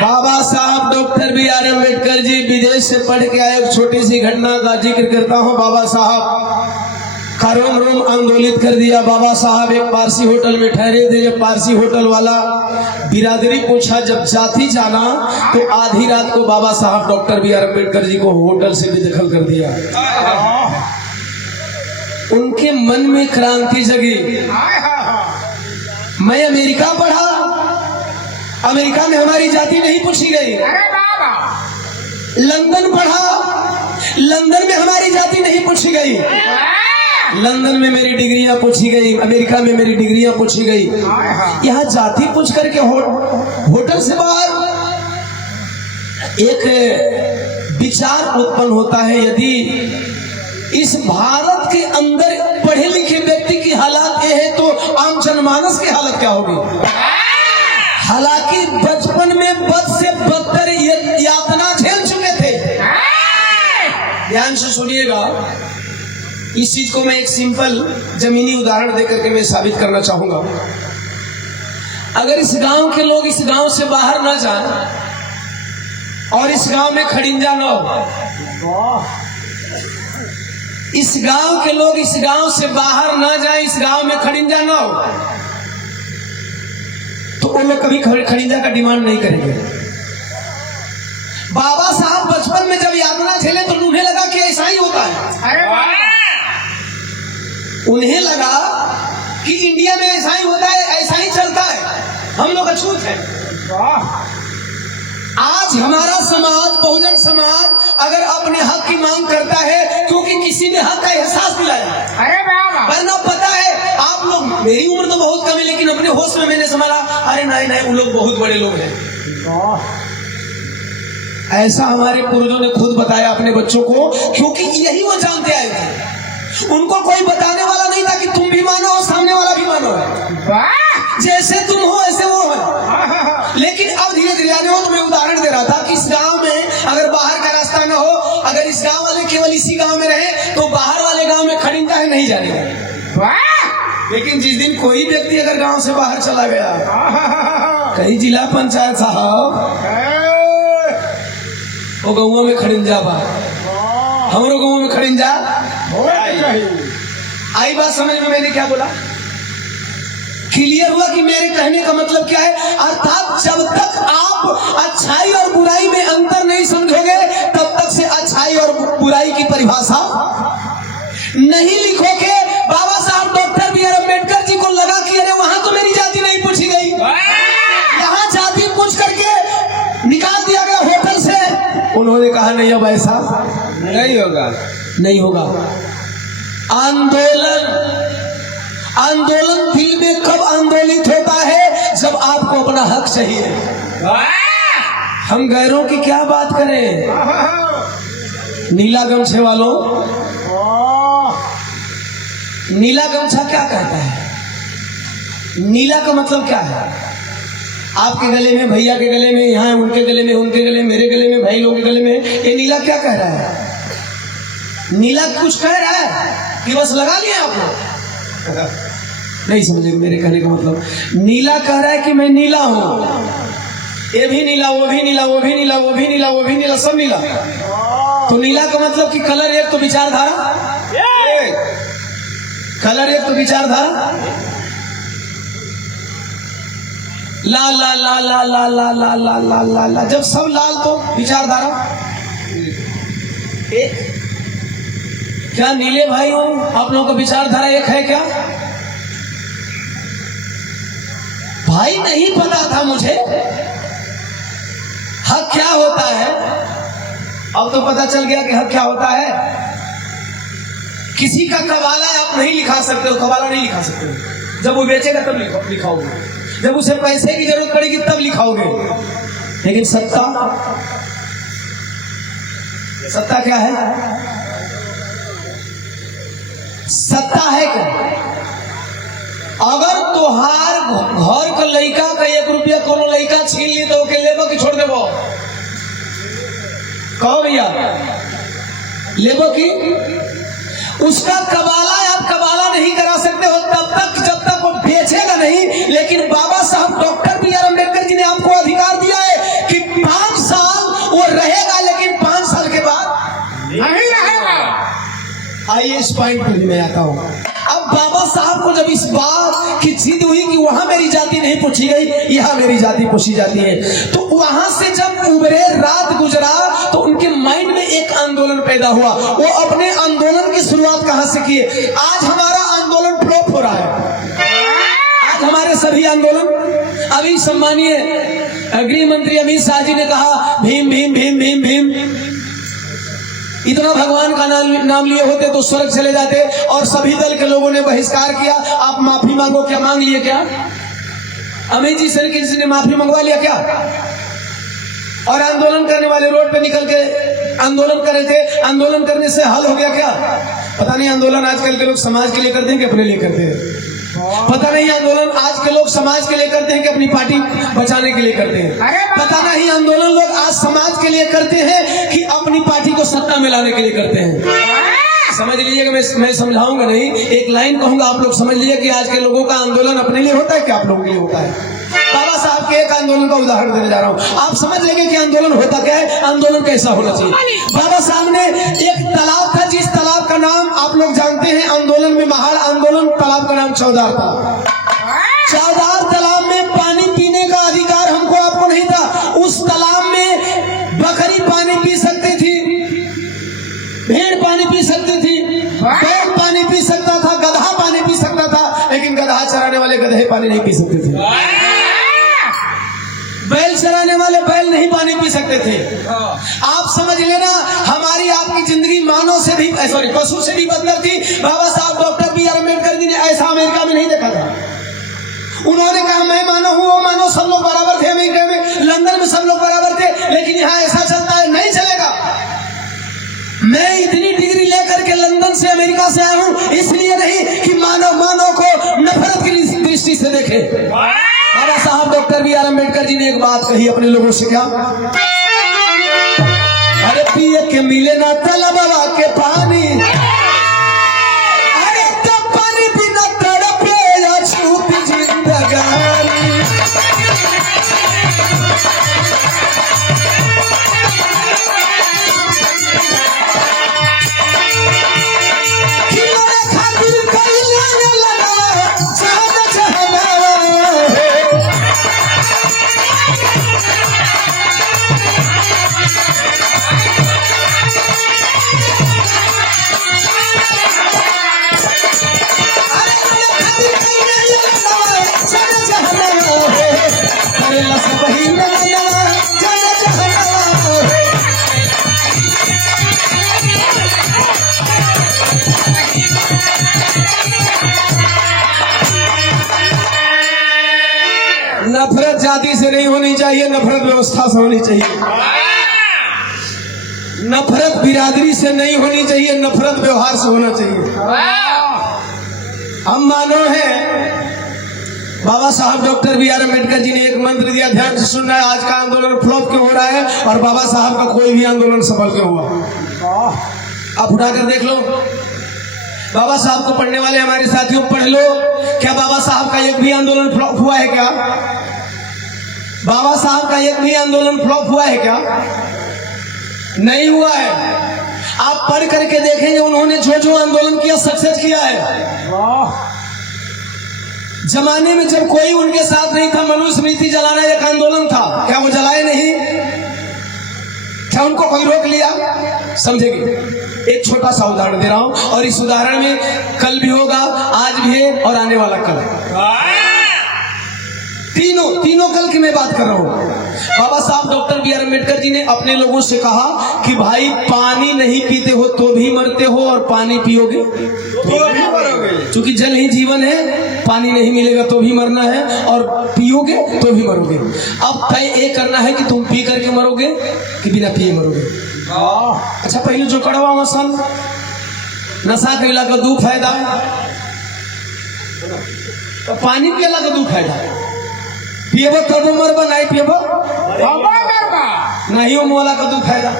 बाबा साहब doctor B R. Ambedkar ji विदेश से पढ़ के आए। एक छोटी सी घटना का जिक्र करता हूँ। बाबा साहब का रोम रोम आंदोलित कर दिया। बाबा साहब एक पारसी होटल में ठहरे थे। जब पारसी होटल वाला बिरादरी पूछा, जब जाति जाना, तो आधी रात को बाबा साहब डॉक्टर बी.आर. अम्बेडकर जी को होटल से बेदखल कर दिया। उनके मन में क्रांति जगी। मैं अमेरिका पढ़ा, अमेरिका में हमारी जाति नहीं पूछी गई। लंदन पढ़ा, लंदन में हमारी जाति नहीं पूछी गई। लंदन में मेरी डिग्रियां पूछी गई, अमेरिका में मेरी डिग्रियां पूछी गई। यहाँ जाति पूछ करके होटल से बाहर एक विचार उत्पन्न होता है। यदि इस भारत के अंदर पढ़े लिखे व्यक्ति की हालत ये है, तो आम जनमानस की हालत क्या होगी। हालांकि बचपन में बद से बदतर यातना झेल चुके थे। ध्यान से सुनिएगा, इस चीज को मैं एक सिंपल जमीनी उदाहरण देकर के मैं साबित करना चाहूंगा। अगर इस गांव के लोग इस गांव से बाहर न जाएं और इस गांव में खड़िंजा न हो, इस गांव के लोग इस गांव से बाहर न जाएं, इस गांव में खड़िंजा न हो, तो उन लोग कभी खड़िंजा का डिमांड नहीं करेंगे। बाबा साहब बचपन में जब यातना झेले तो उन्हें लगा कि ऐसा ही होता है। उन्हें लगा कि इंडिया में ऐसा ही होता है, ऐसा ही चलता है, हम लोग अछूत है। आज हमारा समाज, बहुजन समाज अगर अपने हक की मांग करता है, क्योंकि किसी ने हक का एहसास दिलाया। वरना पता है आप लोग, मेरी उम्र तो बहुत कम है, लेकिन अपने होश में मैंने समझा, अरे नहीं नहीं, उन लोग बहुत बड़े लोग हैं। ऐसा हमारे पूर्वजों ने खुद बताया अपने बच्चों को, क्योंकि यही वो जानते आए थे। उनको कोई बताने वाला नहीं था कि तुम भी मानो और सामने वाला भी मानो है। जैसे तुम हो ऐसे वो है। लेकिन अब धीरे धीरे आने हो, तो मैं उदाहरण दे रहा था कि इस गांव में अगर बाहर का रास्ता न हो, अगर इस गांव वाले केवल इसी गांव में रहे, तो बाहर वाले गांव में खड़िंजा है नहीं जाने। लेकिन जिस दिन कोई व्यक्ति अगर गांव से बाहर चला गया, कहीं जिला पंचायत साहब वो गाँव में खड़िंजा बा, हमारे गाँव में खड़िंजा आई। बात समझ में मैंने क्या बोला? क्लियर हुआ कि मेरे कहने का मतलब क्या है? अर्थात जब तक आप अच्छाई और बुराई में अंतर नहीं समझोगे, तब तक से अच्छाई और बुराई की परिभाषा नहीं लिखोगे। बाबा साहब डॉक्टर बी.आर. अम्बेडकर जी को लगा कि अरे वहां तो मेरी जाति नहीं पूछी गई, यहाँ जाति पूछ करके निकाल दिया गया होटल से। उन्होंने कहा नहीं, अब ऐसा नहीं होगा, नहीं होगा। आंदोलन दिल में कब आंदोलित होता है? जब आपको अपना हक चाहिए। हम गैरों की क्या बात करें। नीला गमछे वालों, नीला गमछा क्या कहता है? नीला का मतलब क्या है? आपके गले में, भैया के गले में, यहाँ उनके गले में, उनके गले में, मेरे गले में, भाई लोगों के गले में, ये नीला क्या कह रहा है? नीला कुछ कह रहा है कि बस लगा लिया आप लोग? नहीं समझे मेरे कहने का मतलब। नीला कह रहा है कि मैं नीला हूं, ये भी नीला, वो भी नीला, वो भी नीला, वो भी नीला, वो भी नीला, सब नीला। तो नीला का मतलब कि कलर एक तो विचारधारा, कलर एक तो विचारधारा। लाल लाल लाल लाल लाल लाल लाल लाल लाल लाल लाल, जब सब लाल तो विचारधारा एक। क्या नीले भाई हो आप लोगों का विचारधारा एक है क्या? भाई नहीं पता था मुझे हक क्या होता है, अब तो पता चल गया कि हक क्या होता है। किसी का कबाला आप नहीं लिखा सकते हो, कबाला नहीं लिखा सकते हो। जब वो बेचेगा तब लिखाओगे, जब उसे पैसे की जरूरत पड़ेगी तब लिखाओगे। लेकिन सत्ता, सत्ता क्या है? सत्ता है क्या? अगर तोहार घर का लड़का का 1 रुपया कोनो लड़का छीन ली तो ओके लेबो कि छोड़ देबो? कहो भैया, लेबो कि? उसका कबाला आप कबाला नहीं करा सकते हो तब तक जब तक वो बेचेगा नहीं। लेकिन बाबा साहब डॉक्टर बी.आर. अम्बेडकर जी ने आपको अधिकार दिया है कि आइए इस पॉइंट पर भी मैं आता हूँ। अब बाबा साहब को जब इस बात की जिद हुई कि वहां मेरी जाति नहीं पूछी गई, यहाँ मेरी जाति पूछी जाती है, तो वहां से जब उबरे रात गुजरा तो उनके माइंड में एक आंदोलन पैदा हुआ। वो अपने आंदोलन की शुरुआत कहां से किए? आज हमारा आंदोलन फ्लॉप हो रहा है। आज हमारे सभी आंदोलन, अभी सम्मानीय गृह मंत्री अमित शाह जी ने कहा भीम भीम भीम भीम भीम, इतना भगवान का नाम लिए होते तो स्वर्ग चले जाते, और सभी दल के लोगों ने बहिष्कार किया। आप माफी मांगो, क्या मांग लिए? क्या अमित जी से किसी ने माफी मंगवा लिया क्या? और आंदोलन करने वाले रोड पे निकल के आंदोलन कर रहे थे, आंदोलन करने से हल हो गया क्या? पता नहीं आंदोलन आजकल के लोग समाज के लिए करते हैं कि अपने लिए करते हैं, पता नहीं आंदोलन आज के लोग समाज के लिए करते हैं कि अपनी पार्टी बचाने के लिए करते हैं, पता नहीं आंदोलन लोग आज समाज के लिए करते हैं कि अपनी पार्टी को सत्ता में लाने के लिए करते हैं। समझ लीजिएगा, मैं समझाऊंगा नहीं, एक लाइन कहूंगा, आप लोग समझ लीजिए कि आज के लोगों का आंदोलन अपने लिए होता है कि आप लोगों के लिए होता है। बाबा साहब के एक आंदोलन का उदाहरण देने जा रहा हूं, आप समझ लेंगे कि आंदोलन होता क्या है, आंदोलन कैसा होना चाहिए। बाबा साहब ने एक तालाब था, जिस तालाब का नाम आप लोग जानते हैं, आंदोलन में महार आंदोलन, तालाब का नाम चौदार था। चौदार तालाब में पानी पीने का अधिकार हमको आपको नहीं था। उस तालाब में बकरी पानी पी सकती थी, भेड़ पानी पी सकती थी, बैल पानी पी सकता था, गधा पानी पी सकता था, लेकिन गधा चराने वाले गधे पानी नहीं पी सकते थे। बैल चराने वाले बैल नहीं पानी पी सकते थे। आप समझ लेना, हमारी आपकी जिंदगी मानव से भी, सॉरी, पशु से भी बदतर थी। बाबा साहब doctor B are Ambedkar ji ने ऐसा अमेरिका में नहीं देखा था। उन्होंने कहा मैं मानव हूं, वो मानव, सब लोग बराबर थे। अमेरिका में, लंदन में सब लोग बराबर थे, लेकिन यहाँ ऐसा चलता है, नहीं चलेगा। मैं इतनी डिग्री लेकर के लंदन से, अमेरिका से आया हूं, इसलिए नहीं कि मानव को नफरत की दृष्टि से देखे। बाबा साहब doctor B are Ambedkar ji ने एक बात कही अपने लोगों से, क्या? अरे पिए के मिले ना तलबवा के पानी, अरे तब पानी बिना तड़पे या छूटी जिंदगानी। नफरत जाति से नहीं होनी चाहिए, नफरत व्यवस्था से होनी चाहिए। नफरत बिरादरी से नहीं होनी चाहिए, नफरत व्यवहार से होना चाहिए। हम मानो हैं, बाबा साहब doctor B are Ambedkar ji ने एक मंत्र दिया, ध्यान से सुनना है। आज का आंदोलन फ्लॉप क्यों हो रहा है और बाबा साहब का कोई भी आंदोलन सफल क्यों हुआ? आप उठाकर देख लो। बाबा साहब को पढ़ने वाले हमारे साथियों, पढ़ लो, क्या बाबा साहब का एक भी आंदोलन फ्लॉप हुआ है क्या? बाबा साहब का एक भी आंदोलन फ्लॉप हुआ है क्या? नहीं हुआ है। आप पढ़ करके देखेंगे उन्होंने जो जो आंदोलन किया, सक्सेस किया है। जमाने में जब कोई उनके साथ नहीं था, मनुस्मृति जलाना एक आंदोलन था, क्या वो जलाए नहीं? क्या उनको कोई रोक लिया? समझेंगे। एक छोटा सा उदाहरण दे रहा हूं, और इस उदाहरण में कल भी होगा, आज भी है और आने वाला कल, तीनों कल की मैं बात कर रहा हूं। बाबा साहब doctor B are Ambedkar ji ने अपने लोगों से कहा कि भाई पानी नहीं पीते हो तो भी मरते हो, और पानी पियोगे तो भी मरोगे। क्योंकि जल ही जीवन है, पानी नहीं मिलेगा तो भी मरना है, और पियोगे तो भी मरोगे। अब तय ये करना है कि तुम पी करके मरोगे कि बिना पिए मरोगे। अच्छा, पहले जो कड़वा मसन नशा कैला का दू फायदा, तो पानी पियला का दू फायदा। पिएबो तब मरबा, नहीं पिएबो नहीं हो मोला का दू फायदा।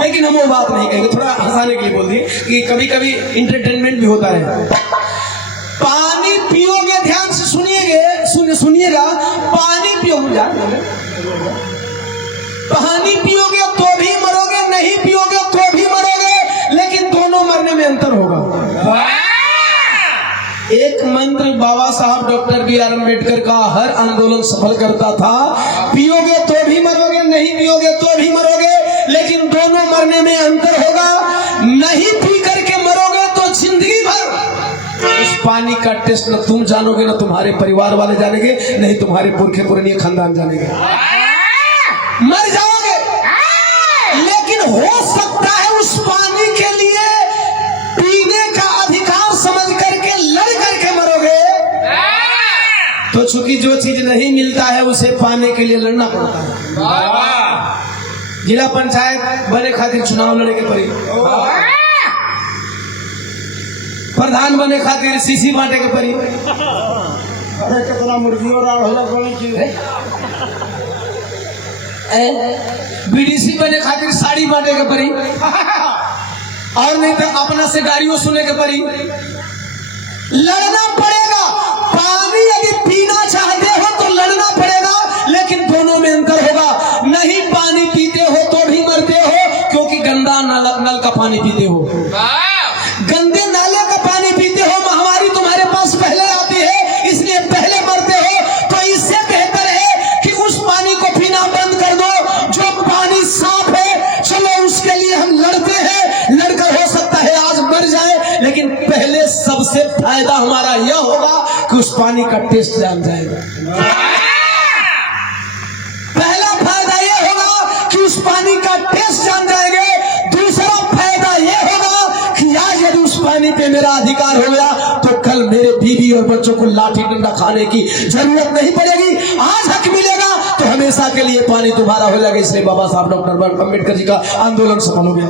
लेकिन हम वो बात नहीं कहेंगे, थोड़ा हंसाने के लिए बोल दिए कि कभी कभी इंटरटेनमेंट भी होता है। पानी पियोगे, ध्यान से सुनिएगा, पानी पियोगे, पानी पियोगे तो भी मरोगे, नहीं पियोगे तो भी मरोगे, लेकिन दोनों मरने अंतर होगा। एक मंत्र बाबा साहब डॉक्टर बी.आर. अम्बेडकर का हर आंदोलन सफल करता था, पियोगे तो भी मरोगे, नहीं पियोगे तो भी मरोगे, लेकिन दोनों मरने में अंतर होगा। नहीं पी करके मरोगे तो जिंदगी भर उस पानी का टेस्ट न तुम जानोगे, न तुम्हारे परिवार वाले जानेंगे, नहीं तुम्हारे पुरखे पुराने खानदान जानेंगे, मर जाओगे। लेकिन हो सकता है उस पानी के लिए पीने का अधिकार समझ करके लड़ करके मरोगे, तो चूंकि जो चीज नहीं मिलता है उसे पाने के लिए लड़ना पड़ता है। जिला पंचायत बने खातिर चुनाव लड़े के पड़ी, प्रधान बने खातिर सीसी बांटे के पड़ी, अरे कितना मुर्गी और बीडीसी बने खातिर साड़ी बांटे के पड़ी, और नहीं तो अपना से गाड़ियों सुने के पड़ी। लड़ना पड़ेगा। पानी यदि पीना चाहते हो तो लड़ना पड़ेगा, लेकिन दोनों में अंतर होगा। नहीं पानी पीते हो तो भी मरते हो, क्योंकि गंदा नल का पानी पीते हो, गंदे नाले का पानी पीते हो, महामारी तुम्हारे पास पहले आती है, इसलिए पहले मरते हो। तो इससे बेहतर है कि उस पानी को पीना बंद कर दो जो पानी साफ है। चलो उसके लिए हम लड़ते हैं, लड़कर हो सकता है आज मर जाए, लेकिन पहले सबसे फायदा हमारा यह होगा कि उस पानी का टेस्ट जान जाएगा। पहला फायदा यह होगा कि उस पानी का टेस्ट जान जाएंगे। दूसरा फायदा यह होगा कि आज यदि उस पानी पे मेरा अधिकार हो गया तो कल मेरे बीवी और बच्चों को लाठी डंडा खाने की जरूरत नहीं पड़ेगी। आज हक मिलेगा तो हमेशा के लिए पानी तुम्हारा हो जाएगा। इसलिए बाबा साहब डॉक्टर अम्बेडकर जी का आंदोलन सफल हो गया।